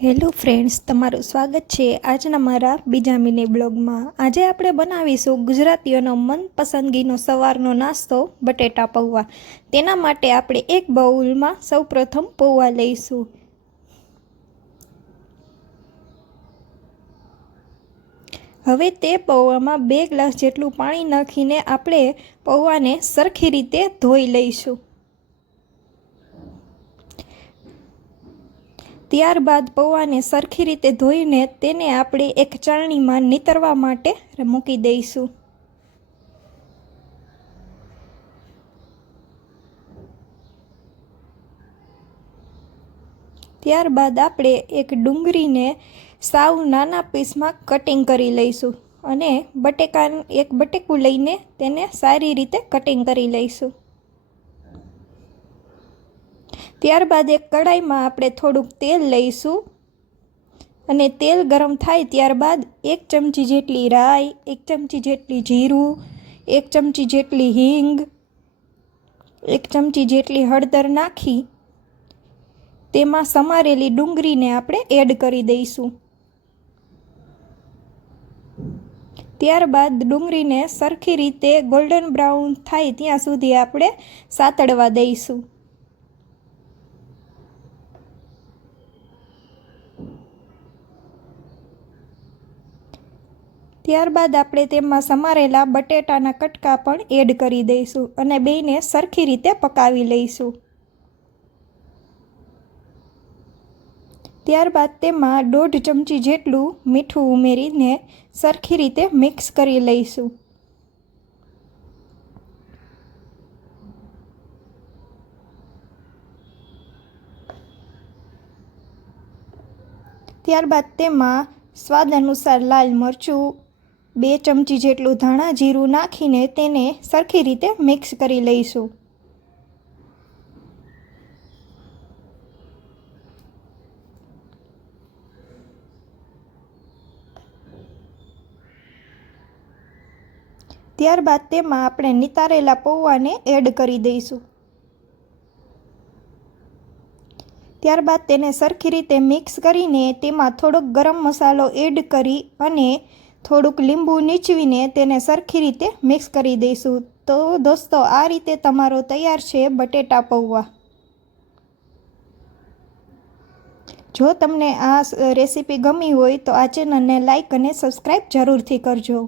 Hello friends, તમારું સ્વાગત છે આજના મારા બીજા મિની બ્લોગમાં। આજે આપણે બનાવીશું ગુજરાતીઓનો મનપસંદગીનો સવારનો નાસ્તો બટેટા પૌવા। તેના માટે આપણે એક બાઉલમાં સૌપ્રથમ પૌવા લઈશું। હવે તે પૌવામાં 2 ગ્લાસ જેટલું પાણી નાખીને આપણે પૌવાને સરખી રીતે ધોઈ લઈશું। ત્યારબાદ પૌવાને સરખી રીતે ધોઈને તેને આપણે એક ચાળણીમાં નીતરવા માટે મૂકી દઈશું। ત્યારબાદ આપણે એક ડુંગળીને સાવ નાના પીસમાં કટિંગ કરી લઈશું અને એક બટેકું લઈને તેને સારી રીતે કટિંગ કરી લઈશું। ત્યારબાદ એક કડાઈમાં આપણે થોડુંક તેલ લઈશું અને તેલ ગરમ થાય ત્યારબાદ 1 ચમચી જેટલી રાઈ, 1 ચમચી જેટલી જીરું, 1 ચમચી જેટલી હિંગ, 1 ચમચી જેટલી હળદર નાખી તેમાં સમારેલી ડુંગળીને આપણે એડ કરી દઈશું। ત્યારબાદ ડુંગળીને સરખી રીતે ગોલ્ડન બ્રાઉન થાય ત્યાં સુધી આપણે સાતળવા દઈશું। ત્યારબાદ આપણે તેમાં સમારેલા બટેટાના કટકા પણ એડ કરી દઈશું અને બેયને સરખી રીતે પકાવી લઈશું। ત્યારબાદ તેમાં 1.5 ચમચી જેટલું મીઠું ઉમેરીને સરખી રીતે મિક્સ કરી લઈશું। ત્યારબાદ તેમાં સ્વાદ અનુસાર લાલ મરચું, 2 ચમચી જેટલું ધાણા જીરું નાખીને તેને સરખી રીતે મિક્સ કરી લઈશું। ત્યારબાદ તેમાં આપણે નિતારેલા પૌવાને એડ કરી દઈશું। ત્યારબાદ તેને સરખી રીતે મિક્સ કરીને તેમાં થોડોક ગરમ મસાલો એડ કરી અને થોડુંક લીંબુ નીચવીને તેને સરખી રીતે મિક્સ કરી દઈશું। તો દોસ્તો, આ રીતે તમારો તૈયાર છે બટેટા પૌવા। જો તમને આ રેસીપી ગમી હોય તો આ ચેનલને લાઈક અને સબસ્ક્રાઈબ જરૂરથી કરજો।